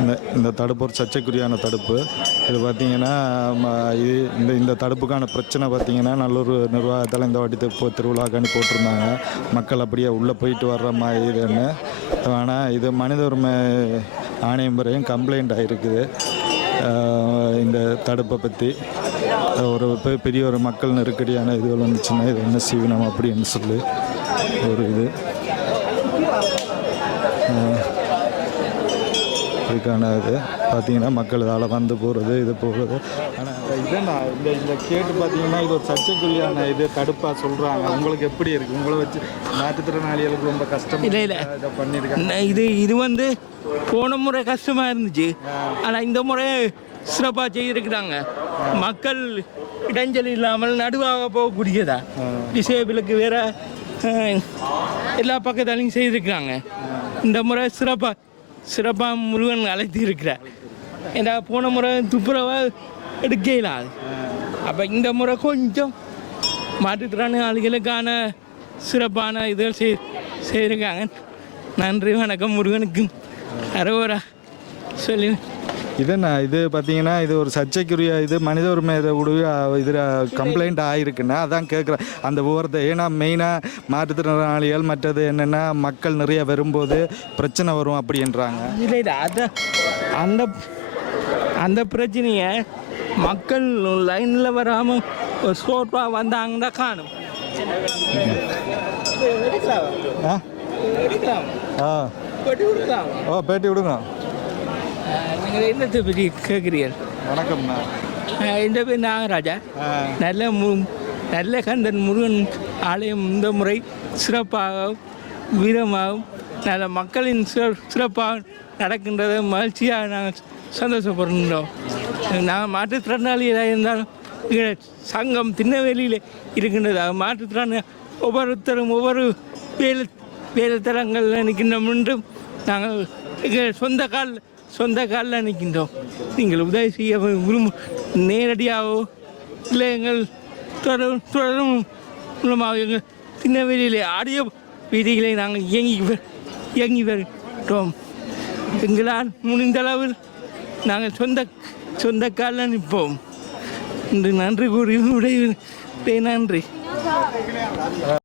இந்த இந்த தடுப்பு ஒரு சர்ச்சைக்குரியான தடுப்பு. இது பார்த்திங்கன்னா ம, இது இந்த இந்த தடுப்புக்கான பிரச்சனை பார்த்திங்கன்னா நல்லூர் நிர்வாகத்தால் இந்த வாட்டி இப்போ திருவிழாக்காண்டி போட்டிருந்தாங்க. மக்கள் அப்படியே உள்ளே போயிட்டு வர்ற மாதிரி இதுன்னு ஆனால் இது மனித உரிமை ஆணையம் வரையும் கம்ப்ளைண்ட் ஆகிருக்குது இந்த தடுப்பை பற்றி ஒரு பெ- பெரிய ஒரு மக்கள் நெருக்கடியான இதுகள் வந்துச்சுன்னா இது என்ன செய்யணும் அப்படின்னு சொல்லி ஒரு இது. இதுக்கான இது பார்த்தீங்கன்னா மக்கள் இதால் வந்து போகிறது இது போகிறது ஆனால் இதை நான் இந்த இந்த கேட்டு பார்த்தீங்கன்னா இது ஒரு சர்ச்சைக்குரியான இது தடுப்பாக சொல்கிறாங்க உங்களுக்கு எப்படி இருக்குது உங்களை வச்சு மாற்றுத்திறனாளிகளுக்கு ரொம்ப கஷ்டம் இல்லை, இல்லை. இதை பண்ணியிருக்காங்க. இது இது வந்து போன முறை கஷ்டமாக இருந்துச்சு. ஆனால் இந்த முறை சிறப்பாக செய்திருக்கிறாங்க. மக்கள் இடைஞ்சல் இல்லாமல் நடுவாக போகக்கூடியதா? டிசேபிளுக்கு வேற எல்லா பக்கத்தாலையும் செய்திருக்கிறாங்க. இந்த முறை சிறப்பாக சிறப்பாக முருகன் அழைத்து இருக்கிறார் ஏன்னா போன முறை துப்புரவா எடுக்க அது. அப்போ இந்த முறை கொஞ்சம் மாற்றுத்திறனாளிகளுக்கான சிறப்பான இதுகள் செய் செய்திருக்காங்க. நன்றி வணக்கம் முருகனுக்கும். அரோரா சொல்லி இது நான் இது பார்த்தீங்கன்னா இது ஒரு சர்ச்சைக்குரிய இது மனித உரிமை உடைய இதில் கம்ப்ளைண்ட் ஆகிருக்குன்னா அதான் கேட்குறேன். அந்த விவரத்தை ஏன்னா மெயினாக மாற்றுத்திறனாளிகள் மற்றது என்னென்னா மக்கள் நிறைய வரும்போது பிரச்சனை வரும் அப்படின்றாங்க இல்லை இல்லை அதை அந்த அந்த பிரச்சனையை மக்கள் லைனில் வராமல் ஒரு சோர்வாக வந்தாங்கன்னா காணும். ஆ? ஆ. ஓ பேட்டி விடுங்க நீங்கள் என்னத்தை பற்றி கேட்குறீர்கள்? வணக்கம்ண்ணா. இந்த பேர்? நாகராஜா நல்ல மு நல்ல கந்தன் முருகன் ஆலயம் இந்த முறை சிறப்பாகவும் வீரமாகவும் நல்ல மக்களின் சிற சிறப்பாக நடக்கின்றதை மகிழ்ச்சியாக நாங்கள் சந்தோஷப்படுகின்றோம். நான் மாற்றுத்திறனாளியாக இருந்தாலும் இங்க சங்கம் திருநெல்வேலியில் இருக்கின்றது. மாற்றுத்திறன ஒவ்வொருத்தரும் ஒவ்வொரு வேலை வேலை தளங்களில் நிற்கின்றோம் என்றும் நாங்கள் எங்கள் சொந்த கால் சொந்த காலில் நிற்கின்றோம் நீங்கள் உதவி செய்ய விரும்ப நேரடியாகவோ இல்லை எங்கள் தொடரும் தொடரும் மூலமாக எங்கள் திருநெல்வேலியிலே ஆடியோ வீதிகளை நாங்கள் இயங்கி இயங்கி வருகிறோம். எங்களால் முடிந்தளவில் நாங்கள் சொந்த சொந்த காலில் நிற்போம். என்று நன்றி கூறி உடைய நன்றி.